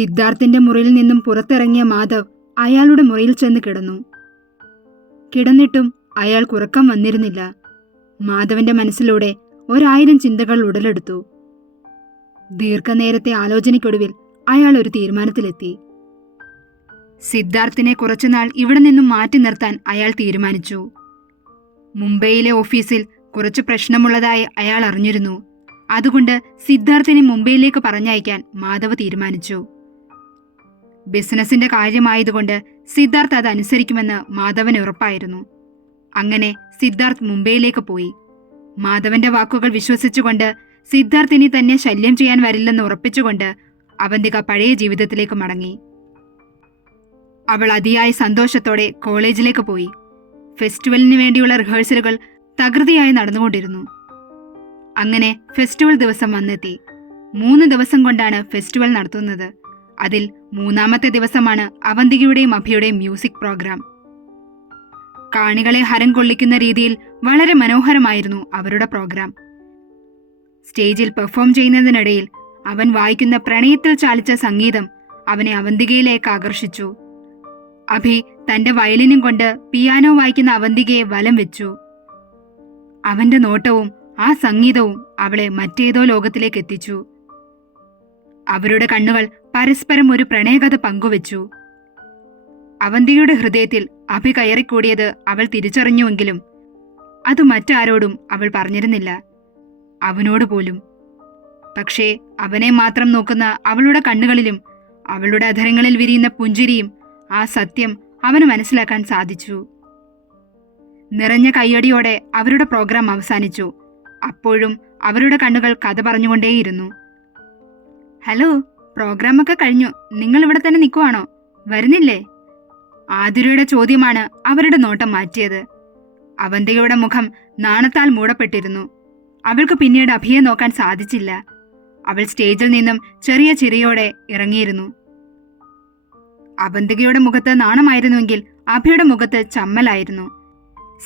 സിദ്ധാർത്ഥിന്റെ മുറിയിൽ നിന്നും പുറത്തിറങ്ങിയ മാധവ് അയാളുടെ മുറിയിൽ ചെന്ന് കിടന്നു. കിടന്നിട്ടും അയാൾ ഉറക്കം വന്നിരുന്നില്ല. മാധവന്റെ മനസ്സിലൂടെ ഒരായിരം ചിന്തകൾ ഉടലെടുത്തു. ദീർഘനേരത്തെ ആലോചനയ്ക്കൊടുവിൽ അയാൾ ഒരു തീരുമാനത്തിലെത്തി. സിദ്ധാർത്ഥിനെ കുറച്ചുനാൾ ഇവിടെ നിന്നും മാറ്റി നിർത്താൻ അയാൾ തീരുമാനിച്ചു. മുംബൈയിലെ ഓഫീസിൽ കുറച്ച് പ്രശ്നമുള്ളതായി അയാൾ അറിഞ്ഞിരുന്നു. അതുകൊണ്ട് സിദ്ധാർത്ഥിനെ മുംബൈയിലേക്ക് പറഞ്ഞയക്കാൻ മാധവ് തീരുമാനിച്ചു. ബിസിനസിന്റെ കാര്യമായതുകൊണ്ട് സിദ്ധാർത്ഥ് അത് അനുസരിക്കുമെന്ന് മാധവൻ ഉറപ്പായിരുന്നു. അങ്ങനെ സിദ്ധാർത്ഥ് മുംബൈയിലേക്ക് പോയി. മാധവന്റെ വാക്കുകൾ വിശ്വസിച്ചുകൊണ്ട് സിദ്ധാർത്ഥ് ഇനി തന്നെ ശല്യം ചെയ്യാൻ വരില്ലെന്ന് ഉറപ്പിച്ചുകൊണ്ട് അവന്തിക പഴയ ജീവിതത്തിലേക്ക് മടങ്ങി. അവൾ അതിയായ സന്തോഷത്തോടെ കോളേജിലേക്ക് പോയി. ഫെസ്റ്റിവലിന് വേണ്ടിയുള്ള റിഹേഴ്സലുകൾ തകൃതിയായി നടന്നുകൊണ്ടിരുന്നു. അങ്ങനെ ഫെസ്റ്റിവൽ ദിവസം വന്നെത്തി. മൂന്ന് ദിവസം കൊണ്ടാണ് ഫെസ്റ്റിവൽ നടത്തുന്നത്. അതിൽ മൂന്നാമത്തെ ദിവസമാണ് അവന്തികയുടെയും അഭിയുടെയും മ്യൂസിക് പ്രോഗ്രാം. കാണികളെ ഹരം കൊള്ളിക്കുന്ന രീതിയിൽ വളരെ മനോഹരമായിരുന്നു അവരുടെ പ്രോഗ്രാം. സ്റ്റേജിൽ പെർഫോം ചെയ്യുന്നതിനിടയിൽ അവൻ വായിക്കുന്ന പ്രണയത്തിൽ ചാലിച്ച സംഗീതം അവനെ അവന്തികയിലേക്ക് ആകർഷിച്ചു. അഭി തന്റെ വയലിനും കൊണ്ട് പിയാനോ വായിക്കുന്ന അവന്തികയെ വലം വെച്ചു. അവന്റെ നോട്ടവും ആ സംഗീതവും അവളെ മറ്റേതോ ലോകത്തിലേക്ക് എത്തിച്ചു. അവരുടെ കണ്ണുകൾ പരസ്പരം ഒരു പ്രണയകഥ പങ്കുവച്ചു. അവന്തിയുടെ ഹൃദയത്തിൽ അഭി കയറിക്കൂടിയത് അവൾ തിരിച്ചറിഞ്ഞുവെങ്കിലും അത് മറ്റാരോടും അവൾ പറഞ്ഞിരുന്നില്ല. അവനോട് പോലും. പക്ഷേ അവനെ മാത്രം നോക്കുന്ന അവളുടെ കണ്ണുകളിലും അവളുടെ അധരങ്ങളിൽ വിരിയുന്ന പുഞ്ചിരിയും ആ സത്യം അവന് മനസ്സിലാക്കാൻ സാധിച്ചു. നിറഞ്ഞ കയ്യടിയോടെ അവരുടെ പ്രോഗ്രാം അവസാനിച്ചു. അപ്പോഴും അവരുടെ കണ്ണുകൾ കഥ പറഞ്ഞുകൊണ്ടേയിരുന്നു. ഹലോ പ്രോഗ്രാമൊക്കെ കഴിഞ്ഞു. നിങ്ങൾ ഇവിടെ തന്നെ നിൽക്കുവാണോ വരുന്നില്ലേ? ആതിരയുടെ ചോദ്യമാണ് അവരുടെ നോട്ടം മാറ്റിയത്. അവന്തികയുടെ മുഖം നാണത്താൽ മൂടപ്പെട്ടിരുന്നു. അവൾക്ക് പിന്നീട് അഭിയെ നോക്കാൻ സാധിച്ചില്ല. അവൾ സ്റ്റേജിൽ നിന്നും ചെറിയ ചിരിയോടെ ഇറങ്ങിയിരുന്നു. അവന്തികയുടെ മുഖത്ത് നാണമായിരുന്നുവെങ്കിൽ അഭിയുടെ മുഖത്ത് ചമ്മലായിരുന്നു.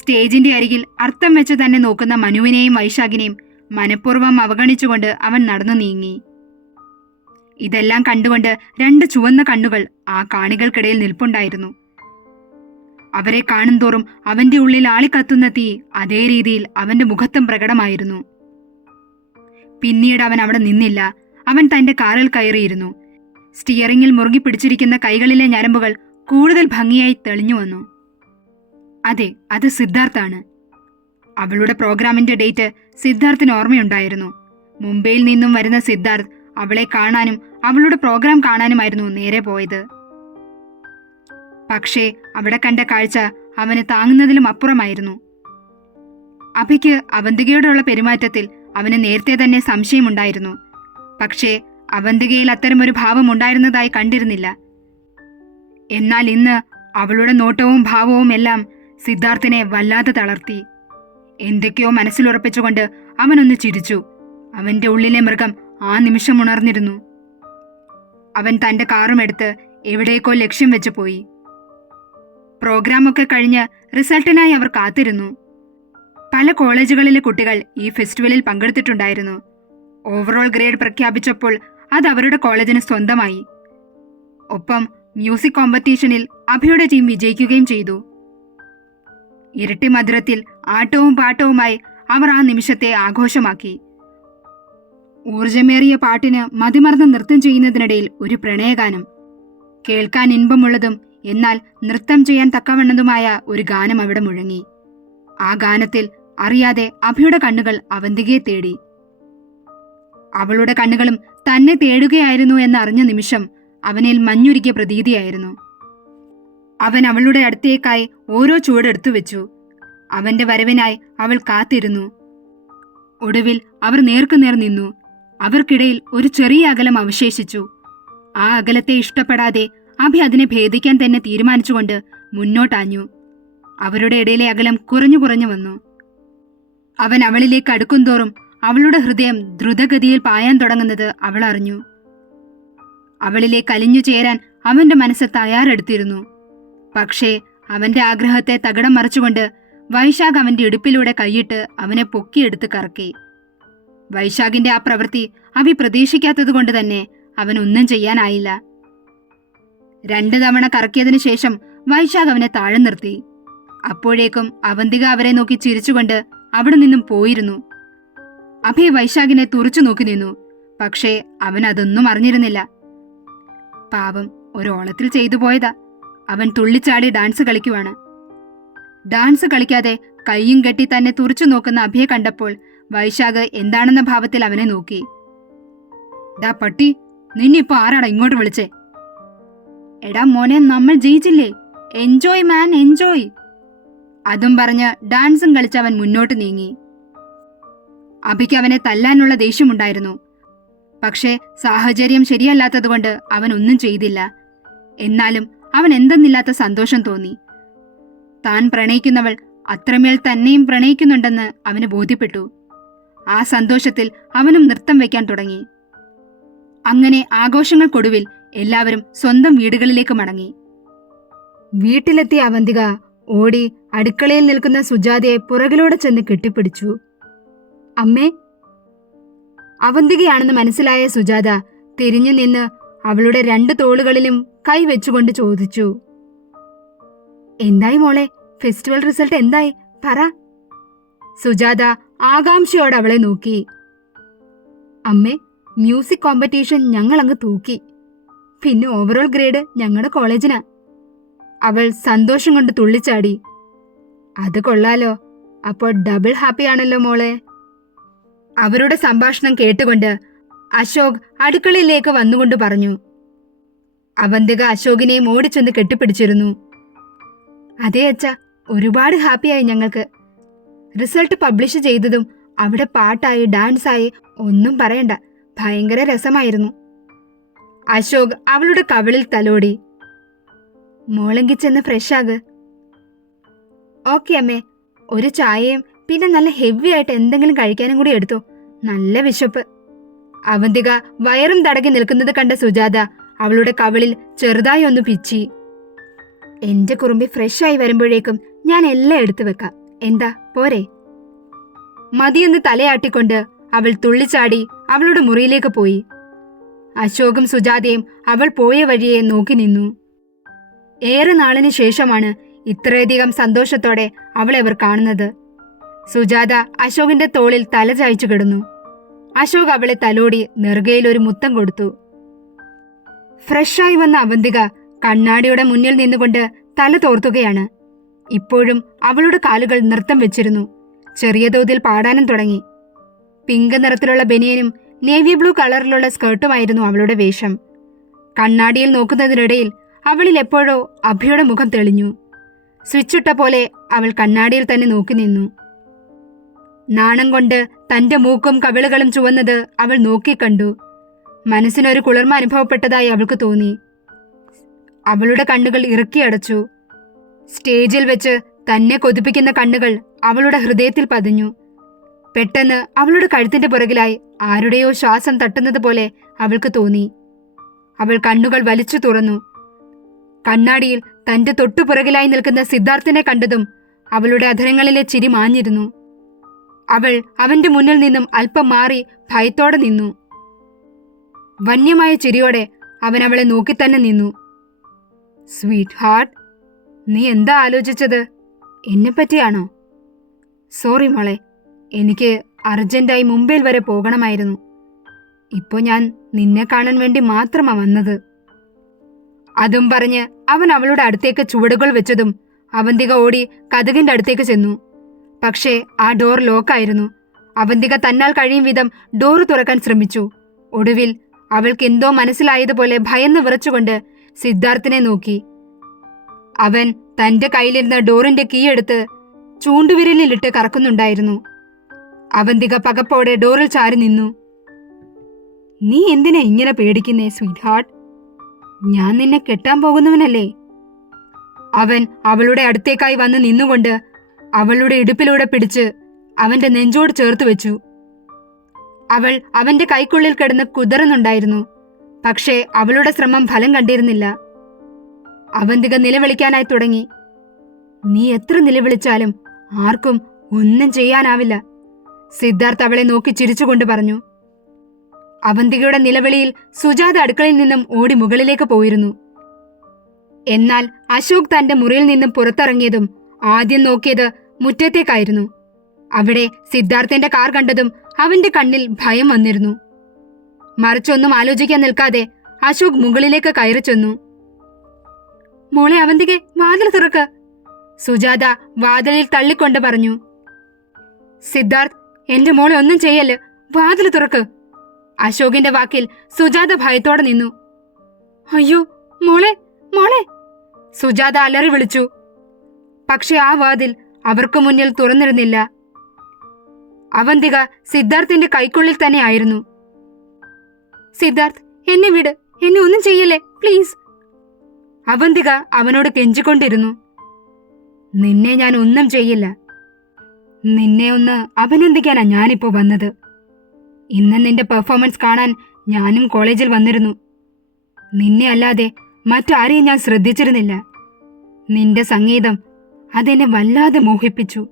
സ്റ്റേജിന്റെ അരികിൽ അർത്ഥം വെച്ച് തന്നെ നോക്കുന്ന മനുവിനെയും വൈശാഖിനെയും മനഃപൂർവം അവഗണിച്ചുകൊണ്ട് അവൻ നടന്നു നീങ്ങി. ഇതെല്ലാം കണ്ടുകൊണ്ട് രണ്ട് ചുവന്ന കണ്ണുകൾ ആ കാണികൾക്കിടയിൽ നിൽപ്പുണ്ടായിരുന്നു. അവരെ കാണുന്തോറും അവന്റെ ഉള്ളിൽ ആളിക്കത്തുന്ന തീ അതേ രീതിയിൽ അവന്റെ മുഖത്തും പ്രകടമായിരുന്നു. പിന്നീട് അവൻ അവിടെ നിന്നില്ല. അവൻ തന്റെ കാറിൽ കയറിയിരുന്നു. സ്റ്റിയറിംഗിൽ മുറുകി പിടിച്ചിരിക്കുന്ന കൈകളിലെ ഞരമ്പുകൾ കൂടുതൽ ഭംഗിയായി തെളിഞ്ഞു വന്നു. അതെ അത് സിദ്ധാർത്ഥാണ് അവളുടെ പ്രോഗ്രാമിന്റെ ഡേറ്റ് സിദ്ധാർത്ഥിന് ഓർമ്മയുണ്ടായിരുന്നു. മുംബൈയിൽ നിന്നും വരുന്ന സിദ്ധാർത്ഥ് അവളെ കാണാനും അവളുടെ പ്രോഗ്രാം കാണാനുമായിരുന്നു നേരെ പോയത്. പക്ഷേ അവിടെ കണ്ട കാഴ്ച അവന് താങ്ങുന്നതിലും അപ്പുറമായിരുന്നു. അഭിക്ക് അവന്തികയോടുള്ള പെരുമാറ്റത്തിൽ അവന് നേരത്തെ തന്നെ സംശയമുണ്ടായിരുന്നു. പക്ഷേ അവന്തികയിൽ അത്തരമൊരു ഭാവം ഉണ്ടായിരുന്നതായി കണ്ടിരുന്നില്ല. എന്നാൽ ഇന്ന് അവളുടെ നോട്ടവും ഭാവവും എല്ലാം സിദ്ധാർത്ഥിനെ വല്ലാതെ തളർത്തി. എന്തൊക്കെയോ മനസ്സിലുറപ്പിച്ചുകൊണ്ട് അവനൊന്ന് ചിരിച്ചു. അവന്റെ ഉള്ളിലെ മൃഗം ആ നിമിഷം ഉണർന്നിരുന്നു. അവൻ തന്റെ കാറുമെടുത്ത് എവിടേക്കോ ലക്ഷ്യം വെച്ച് പോയി. പ്രോഗ്രാമൊക്കെ കഴിഞ്ഞ് റിസൾട്ടിനായി അവർ കാത്തിരുന്നു. പല കോളേജുകളിലെ കുട്ടികൾ ഈ ഫെസ്റ്റിവലിൽ പങ്കെടുത്തിട്ടുണ്ടായിരുന്നു. ഓവറോൾ ഗ്രേഡ് പ്രഖ്യാപിച്ചപ്പോൾ അത് അവരുടെ കോളേജിന് സ്വന്തമായി. ഒപ്പം മ്യൂസിക് കോമ്പറ്റീഷനിൽ അഭിയുടെ ടീം വിജയിക്കുകയും ചെയ്തു. ഇരട്ടി മധുരത്തിൽ ആട്ടവും പാട്ടവുമായി അവർ ആ നിമിഷത്തെ ആഘോഷമാക്കി. ഊർജമേറിയ പാട്ടിന് മതിമറന്ന് നൃത്തം ചെയ്യുന്നതിനിടയിൽ ഒരു പ്രണയഗാനം. കേൾക്കാൻ ഇൻപമുള്ളതും എന്നാൽ നൃത്തം ചെയ്യാൻ തക്കവണ്ണതുമായ ഒരു ഗാനം അവിടെ മുഴങ്ങി. ആ ഗാനത്തിൽ അറിയാതെ അഭിയുടെ കണ്ണുകൾ അവന്തികയെ തേടി. അവളുടെ കണ്ണുകളും തന്നെ തേടുകയായിരുന്നു എന്നറിഞ്ഞ നിമിഷം അവനിൽ മഞ്ഞുരുകിയ പ്രതീതിയായിരുന്നു. അവൻ അവളുടെ അടുത്തേക്കായി ഓരോ ചുവടെടുത്തു വെച്ചു. അവന്റെ വരവിനായി അവൾ കാത്തിരുന്നു. ഒടുവിൽ അവർ നേർക്കുനേർ നിന്നു. അവർക്കിടയിൽ ഒരു ചെറിയ അകലം അവശേഷിച്ചു. ആ അകലത്തെ ഇഷ്ടപ്പെടാതെ അഭി അതിനെ ഭേദിക്കാൻ തന്നെ തീരുമാനിച്ചുകൊണ്ട് മുന്നോട്ടാഞ്ഞു. അവരുടെ ഇടയിലെ അകലം കുറഞ്ഞു കുറഞ്ഞു വന്നു. അവൻ അവളിലേക്ക് അടുക്കുംതോറും അവളുടെ ഹൃദയം ദ്രുതഗതിയിൽ പായാൻ തുടങ്ങുന്നത് അവൾ അറിഞ്ഞു. അവളിലേക്ക് അലിഞ്ഞു ചേരാൻ അവന്റെ മനസ്സ് തയ്യാറെടുത്തിരുന്നു. പക്ഷേ അവന്റെ ആഗ്രഹത്തെ തകിടം മറിച്ചുകൊണ്ട് വൈശാഖ് അവന്റെ ഇടുപ്പിലൂടെ കൈയിട്ട് അവനെ പൊക്കിയെടുത്ത് കറക്കി. വൈശാഖിന്റെ ആ പ്രവൃത്തി അവി പ്രതീക്ഷിക്കാത്തതുകൊണ്ട് തന്നെ ഒന്നും ചെയ്യാനായില്ല. രണ്ടു തവണ കറക്കിയതിനു ശേഷം വൈശാഖ് അവനെ താഴെ നിർത്തി. അപ്പോഴേക്കും അവന്തിക അവരെ നോക്കി ചിരിച്ചുകൊണ്ട് അവിടെ നിന്നും പോയിരുന്നു. അഭി വൈശാഖിനെ തുറച്ചു നോക്കി നിന്നു. പക്ഷേ അവൻ അതൊന്നും അറിഞ്ഞിരുന്നില്ല. പാവം ഒരോളത്തിൽ ചെയ്തു പോയതാ. അവൻ തുള്ളിച്ചാടി ഡാൻസ് കളിക്കുവാണ്. ഡാൻസ് കളിക്കാതെ കൈയും കെട്ടി തന്നെ തുറച്ചു നോക്കുന്ന അഭയെ കണ്ടപ്പോൾ വൈശാഖ് എന്താണെന്ന ഭാവത്തിൽ അവനെ നോക്കി. ഡാ പട്ടി നിന്നിപ്പോ ആരാടാ ഇങ്ങോട്ട് വിളിച്ചേ? എടാ മോനെ നമ്മൾ ജയിച്ചില്ലേ? എൻജോയ് മാൻ എൻജോയ് അതും പറഞ്ഞ് ഡാൻസും കളിച്ച് അവൻ മുന്നോട്ട് നീങ്ങി. അഭിക്ക് അവനെ തല്ലാനുള്ള ദേഷ്യമുണ്ടായിരുന്നു. പക്ഷേ സാഹചര്യം ശരിയല്ലാത്തതുകൊണ്ട് അവൻ ഒന്നും ചെയ്തില്ല. എന്നാലും അവൻ എന്തെന്നില്ലാത്ത സന്തോഷം തോന്നി. താൻ പ്രണയിക്കുന്നവൾ അത്രമേൽ തന്നെയും പ്രണയിക്കുന്നുണ്ടെന്ന് അവന് ബോധ്യപ്പെട്ടു. ആ സന്തോഷത്തിൽ അവനും നൃത്തം വയ്ക്കാൻ തുടങ്ങി. അങ്ങനെ ആഘോഷങ്ങൾക്കൊടുവിൽ എല്ലാവരും സ്വന്തം വീടുകളിലേക്ക് മടങ്ങി. വീട്ടിലെത്തിയ അവന്തിക ഓടി അടുക്കളയിൽ നിൽക്കുന്ന സുജാതയെ പുറകിലൂടെ ചെന്ന് കെട്ടിപ്പിടിച്ചു. അമ്മേ! അവന്തികയാണെന്ന് മനസ്സിലായ സുജാത തിരിഞ്ഞു നിന്ന് അവളുടെ രണ്ട് തോളുകളിലും കൈവച്ചുകൊണ്ട് ചോദിച്ചു. എന്തായി മോളെ? ഫെസ്റ്റിവൽ റിസൾട്ട് എന്തായി? പറ. സുജാത ആകാംക്ഷയോടെ അവളെ നോക്കി. അമ്മേ മ്യൂസിക് കോമ്പറ്റീഷൻ ഞങ്ങൾ അങ്ങ് തൂക്കി. പിന്നെ ഓവറോൾ ഗ്രേഡ് ഞങ്ങളുടെ കോളേജിനാ അവൾ സന്തോഷം കൊണ്ട് തുള്ളിച്ചാടി. അത് കൊള്ളാലോ. അപ്പോൾ ഡബിൾ ഹാപ്പിയാണല്ലോ മോളെ. അവരുടെ സംഭാഷണം കേട്ടുകൊണ്ട് അശോക് അടുക്കളയിലേക്ക് വന്നുകൊണ്ട് പറഞ്ഞു. അവന്തിക അശോകിനെയും ഓടിച്ചെന്ന് കെട്ടിപ്പിടിച്ചിരുന്നു. അതേ അച്ഛ ഒരുപാട് ഹാപ്പിയായി ഞങ്ങൾക്ക്. റിസൾട്ട് പബ്ലിഷ് ചെയ്തതും അവിടെ പാട്ടായി ഡാൻസായി ഒന്നും പറയണ്ട. ഭയങ്കര രസമായിരുന്നു. അശോക് അവളുടെ കവിളിൽ തലോടി. മോളങ്കി ചെന്ന് ഫ്രഷ് ഓക്കെ അമ്മേ ഒരു ചായയും പിന്നെ നല്ല ഹെവി ആയിട്ട് എന്തെങ്കിലും കഴിക്കാനും കൂടി എടുത്തോ. നല്ല വിശപ്പ്. അവന്തിക വയറും തടകി നിൽക്കുന്നത് കണ്ട സുജാത അവളുടെ കവിളിൽ ചെറുതായി ഒന്ന് പിച്ചി. എന്റെ കുറുമ്പി ഫ്രഷായി വരുമ്പോഴേക്കും ഞാൻ എല്ലാം എടുത്തു വെക്കാം. എന്താ? പോരെ. മതിയെന്ന് തലയാട്ടിക്കൊണ്ട് അവൾ തുള്ളിച്ചാടി അവളുടെ മുറിയിലേക്ക് പോയി. അശോകും സുജാതയും അവൾ പോയ വഴിയെ നോക്കി നിന്നു. ഏറെ നാളിന് ശേഷമാണ് ഇത്രയധികം സന്തോഷത്തോടെ അവളെ അവർ കാണുന്നത്. സുജാത അശോകിന്റെ തോളിൽ തല ചായച്ചു കിടന്നു. അശോക് അവളെ തലോടി നെറുകയിൽ ഒരു മുത്തം കൊടുത്തു. ഫ്രഷായി വന്ന അവന്തിക കണ്ണാടിയുടെ മുന്നിൽ നിന്നുകൊണ്ട് തല തോർത്തുകയാണ്. ഇപ്പോഴും അവളുടെ കാലുകൾ നൃത്തം വെച്ചിരുന്നു. ചെറിയ തോതിൽ പാടാനും തുടങ്ങി. പിങ്ക് നിറത്തിലുള്ള ബനിയനും നേവി ബ്ലൂ കളറിലുള്ള സ്കേർട്ടുമായിരുന്നു അവളുടെ വേഷം. കണ്ണാടിയിൽ നോക്കുന്നതിനിടയിൽ അവളിൽ എപ്പോഴോ അഭിയുടെ മുഖം തെളിഞ്ഞു. സ്വിച്ചിട്ട പോലെ അവൾ കണ്ണാടിയിൽ തന്നെ നോക്കി നിന്നു. നാണം കൊണ്ട് തന്റെ മൂക്കും കവിളുകളും ചുവന്നത് അവൾ നോക്കിക്കണ്ടു. മനസ്സിനൊരു കുളിർമ അനുഭവപ്പെട്ടതായി അവൾക്ക് തോന്നി. അവളുടെ കണ്ണുകൾ ഇറുക്കിയടച്ചു സ്റ്റേജിൽ വെച്ച് തന്നെ കൊതിപ്പിക്കുന്ന കണ്ണുകൾ അവളുടെ ഹൃദയത്തിൽ പതിഞ്ഞു. പെട്ടെന്ന് അവളുടെ കഴുത്തിന്റെ പുറകിലായി ആരുടെയോ ശ്വാസം തട്ടുന്നത് പോലെ അവൾക്ക് തോന്നി. അവൾ കണ്ണുകൾ വലിച്ചു തുറന്നു. കണ്ണാടിയിൽ തന്റെ തൊട്ടുപുറകിലായി നിൽക്കുന്ന സിദ്ധാർത്ഥിനെ കണ്ടതും അവളുടെ അധരങ്ങളിലെ ചിരി മാഞ്ഞിരുന്നു. അവൾ അവന്റെ മുന്നിൽ നിന്നും അല്പം മാറി ഭയത്തോടെ നിന്നു. വന്യമായ ചിരിയോടെ അവൻ അവളെ നോക്കി തന്നെ നിന്നു. സ്വീറ്റ് ഹാർട്ട് നീ എന്താ ആലോചിച്ചത്? എന്നെപ്പറ്റിയാണോ സോറി മോളെ എനിക്ക് അർജന്റായി മുംബൈയിൽ വരെ പോകണമായിരുന്നു. ഇപ്പോൾ ഞാൻ നിന്നെ കാണാൻ വേണ്ടി മാത്രമാ വന്നത്. അതും പറഞ്ഞ് അവൻ അവളുടെ അടുത്തേക്ക് ചുവടുകൾ വെച്ചതും അവന്തിക ഓടി കഥകിന്റെ അടുത്തേക്ക് ചെന്നു. പക്ഷേ ആ ഡോർ ലോക്കായിരുന്നു അവന്തിക തന്നാൽ കഴിയും വിധം ഡോർ തുറക്കാൻ ശ്രമിച്ചു. ഒടുവിൽ അവൾക്ക് എന്തോ മനസ്സിലായതുപോലെ ഭയന്ന് വിറച്ചുകൊണ്ട് സിദ്ധാർത്ഥിനെ നോക്കി. അവൻ തന്റെ കയ്യിലിരുന്ന ഡോറിന്റെ കീ ചൂണ്ടുവിരലിലിട്ട് കറക്കുന്നുണ്ടായിരുന്നു. അവന്തിക പകപ്പോടെ ഡോറിൽ ചാരി നിന്നു. നീ എന്തിനാ ഇങ്ങനെ പേടിക്കുന്നേ സ്വീറ്റ് ഹാർട്ട് ഞാൻ നിന്നെ കെട്ടാൻ പോകുന്നവനല്ലേ? അവൻ അവളുടെ അടുത്തേക്കായി വന്ന് നിന്നുകൊണ്ട് അവളുടെ ഇടുപ്പിലൂടെ പിടിച്ച് അവന്റെ നെഞ്ചോട് ചേർത്ത് വെച്ചു. അവൾ അവന്റെ കൈക്കുള്ളിൽ കിടന്ന് കുതറുന്നുണ്ടായിരുന്നു. പക്ഷേ അവളുടെ ശ്രമം ഫലം കണ്ടിരുന്നില്ല. അവന്തിക നിലവിളിക്കാനായി തുടങ്ങി. നീ എത്ര നിലവിളിച്ചാലും ആർക്കും ഒന്നും ചെയ്യാനാവില്ല. സിദ്ധാർത്ഥ് അവളെ നോക്കി ചിരിച്ചുകൊണ്ട് പറഞ്ഞു. അവന്തികയുടെ നിലവിളിയിൽ സുജാത അടുക്കളയിൽ നിന്നും ഓടി മുകളിലേക്ക് പോയിരുന്നു. എന്നാൽ അശോക് തന്റെ മുറിയിൽ നിന്നും പുറത്തിറങ്ങിയതും ആദ്യം നോക്കിയത് മുറ്റത്തേക്കായിരുന്നു. അവിടെ സിദ്ധാർത്ഥന്റെ കാർ കണ്ടതും അവന്റെ കണ്ണിൽ ഭയം വന്നിരുന്നു. മറിച്ചൊന്നും ആലോചിക്കാൻ നിൽക്കാതെ അശോക് മുകളിലേക്ക് കയറി ചെന്നു മോളെ അവന്തികെ വാതിൽ തുറക്ക്. സുജാത വാതിലിൽ തള്ളിക്കൊണ്ട് പറഞ്ഞു. സിദ്ധാർത്ഥ് എന്റെ മോളെ ഒന്നും ചെയ്യൽ വാതിൽ തുറക്ക്. അശോകിന്റെ വാക്കിൽ സുജാത ഭയത്തോടെ നിന്നു. അയ്യോ മോളെ മോളെ. സുജാത അലറി വിളിച്ചു. പക്ഷെ ആ വാതിൽ അവർക്ക് മുന്നിൽ തുറന്നിരുന്നില്ല. അവന്തിക സിദ്ധാർത്ഥിന്റെ കൈക്കുള്ളിൽ തന്നെ ആയിരുന്നു. സിദ്ധാർത്ഥ് എന്നെ വിട് എന്നെ ഒന്നും ചെയ്യല്ലേ പ്ലീസ്. അവന്തിക അവനോട് കെഞ്ചിക്കൊണ്ടിരുന്നു. നിന്നെ ഞാൻ ഒന്നും ചെയ്യില്ല. നിന്നെ ഒന്ന് അഭിനന്ദിക്കാനാ ഞാനിപ്പോ വന്നത്. ഇന്ന് നിന്റെ പെർഫോമൻസ് കാണാൻ ഞാനും കോളേജിൽ വന്നിരുന്നു. നിന്നെ അല്ലാതെ മറ്റാരെയും ഞാൻ ശ്രദ്ധിച്ചിരുന്നില്ല. നിന്റെ സംഗീതം അതെന്നെ വല്ലാതെ മോഹിപ്പിച്ചു.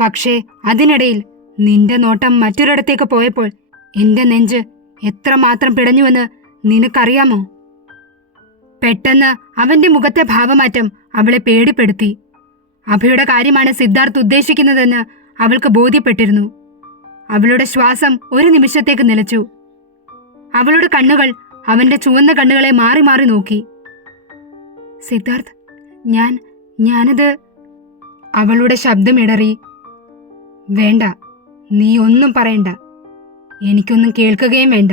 പക്ഷേ അതിനിടയിൽ നിന്റെ നോട്ടം മറ്റൊരിടത്തേക്ക് പോയപ്പോൾ എന്റെ നെഞ്ച് എത്രമാത്രം പിടഞ്ഞുവെന്ന് നിനക്കറിയാമോ? പെട്ടെന്ന് അവന്റെ മുഖത്തെ ഭാവമാറ്റം അവളെ പേടിപ്പെടുത്തി. അഭയുടെ കാര്യമാണ് സിദ്ധാർത്ഥ് ഉദ്ദേശിക്കുന്നതെന്ന് അവൾക്ക് ബോധ്യപ്പെട്ടിരുന്നു. അവളുടെ ശ്വാസം ഒരു നിമിഷത്തേക്ക് നിലച്ചു. അവളുടെ കണ്ണുകൾ അവന്റെ ചുവന്ന കണ്ണുകളെ മാറി മാറി നോക്കി. സിദ്ധാർത്ഥ് ഞാൻ ഞാനത് അവളുടെ ശബ്ദം ഇടറി. വേണ്ട നീ ഒന്നും പറയണ്ട. എനിക്കൊന്നും കേൾക്കുകയും വേണ്ട.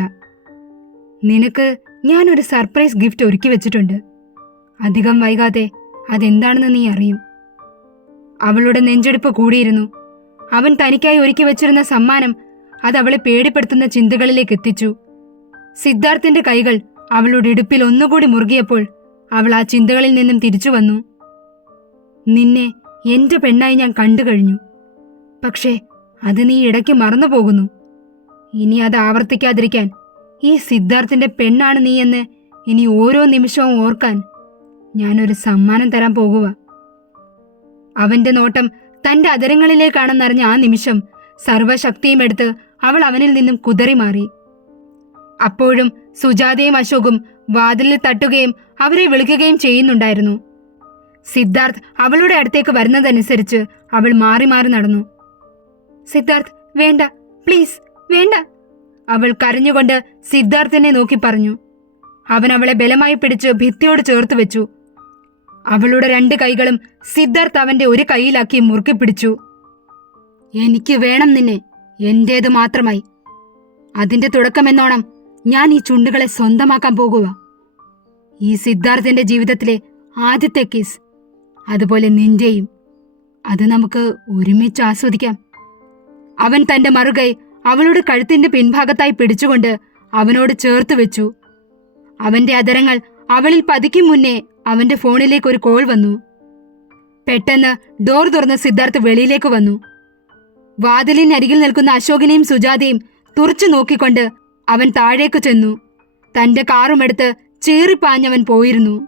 നിനക്ക് ഞാനൊരു സർപ്രൈസ് ഗിഫ്റ്റ് ഒരുക്കി വെച്ചിട്ടുണ്ട്. അധികം വൈകാതെ അതെന്താണെന്ന് നീ അറിയും. അവളുടെ നെഞ്ചെടുപ്പ് കൂടിയിരുന്നു. അവൻ തനിക്കായി ഒരുക്കി വെച്ചിരുന്ന സമ്മാനം അത് അവളെ പേടിപ്പെടുത്തുന്ന ചിന്തകളിലേക്ക് എത്തിച്ചു. സിദ്ധാർത്ഥിന്റെ കൈകൾ അവളുടെ ഇടുപ്പിൽ ഒന്നുകൂടി മുറുകിയപ്പോൾ അവൾ ആ ചിന്തകളിൽ നിന്നും തിരിച്ചു വന്നു. നിന്നെ എന്റെ പെണ്ണായി ഞാൻ കണ്ടു കഴിഞ്ഞു. പക്ഷേ അത് നീ ഇടയ്ക്ക് മറന്നു പോകുന്നു ഇനി അത് ആവർത്തിക്കാതിരിക്കാൻ ഈ സിദ്ധാർത്ഥിന്റെ പെണ്ണാണ് നീ എന്ന് ഇനി ഓരോ നിമിഷവും ഓർക്കാൻ ഞാനൊരു സമ്മാനം തരാൻ പോകുക അവന്റെ നോട്ടം തന്റെ അതരങ്ങളിലേക്കാണെന്നറിഞ്ഞ ആ നിമിഷം സർവശക്തിയും എടുത്ത് അവൾ അവനിൽ നിന്നും കുതറി മാറി. അപ്പോഴും സുജാതയും അശോകും വാതിലിൽ തട്ടുകയും അവരെ വിളിക്കുകയും ചെയ്യുന്നുണ്ടായിരുന്നു. സിദ്ധാർത്ഥ് അവളുടെ അടുത്തേക്ക് വരുന്നതനുസരിച്ച് അവൾ മാറി മാറി നടന്നു. സിദ്ധാർത്ഥ് വേണ്ട പ്ലീസ് വേണ്ട. അവൾ കരഞ്ഞുകൊണ്ട് സിദ്ധാർത്ഥനെ നോക്കി പറഞ്ഞു. അവൻ അവളെ ബലമായി പിടിച്ച് ഭിത്തിയോട് ചേർത്ത് വെച്ചു. അവളുടെ രണ്ട് കൈകളും സിദ്ധാർത്ഥ് അവന്റെ ഒരു കൈയിലാക്കി മുറുക്കി പിടിച്ചു. എനിക്ക് വേണം നിന്നെ. എന്റേത് മാത്രമായി. അതിന്റെ തുടക്കമെന്നോണം ഞാൻ ഈ ചുണ്ടുകളെ സ്വന്തമാക്കാൻ പോകുക. ഈ സിദ്ധാർത്ഥന്റെ ജീവിതത്തിലെ ആദ്യത്തെ കേസ്. അതുപോലെ നിന്റെയും. അത് നമുക്ക് ഒരുമിച്ച് ആസ്വദിക്കാം. അവൻ തന്റെ മറുകൈ അവളുടെ കഴുത്തിന്റെ പിൻഭാഗത്തായി പിടിച്ചുകൊണ്ട് അവനോട് ചേർത്ത് വെച്ചു. അവന്റെ അതരങ്ങൾ അവളിൽ പതിക്കും മുന്നേ അവന്റെ ഫോണിലേക്ക് ഒരു കോൾ വന്നു. പെട്ടെന്ന് ഡോർ തുറന്ന് സിദ്ധാർത്ഥ് വെളിയിലേക്ക് വന്നു. വാതിലിനരികിൽ നിൽക്കുന്ന അശോകിനെയും സുജാതയും തുറച്ചു നോക്കിക്കൊണ്ട് അവൻ താഴേക്ക് ചെന്നു. തന്റെ കാറുമെടുത്ത് ചീറിപ്പാഞ്ഞവൻ പോയിരുന്നു.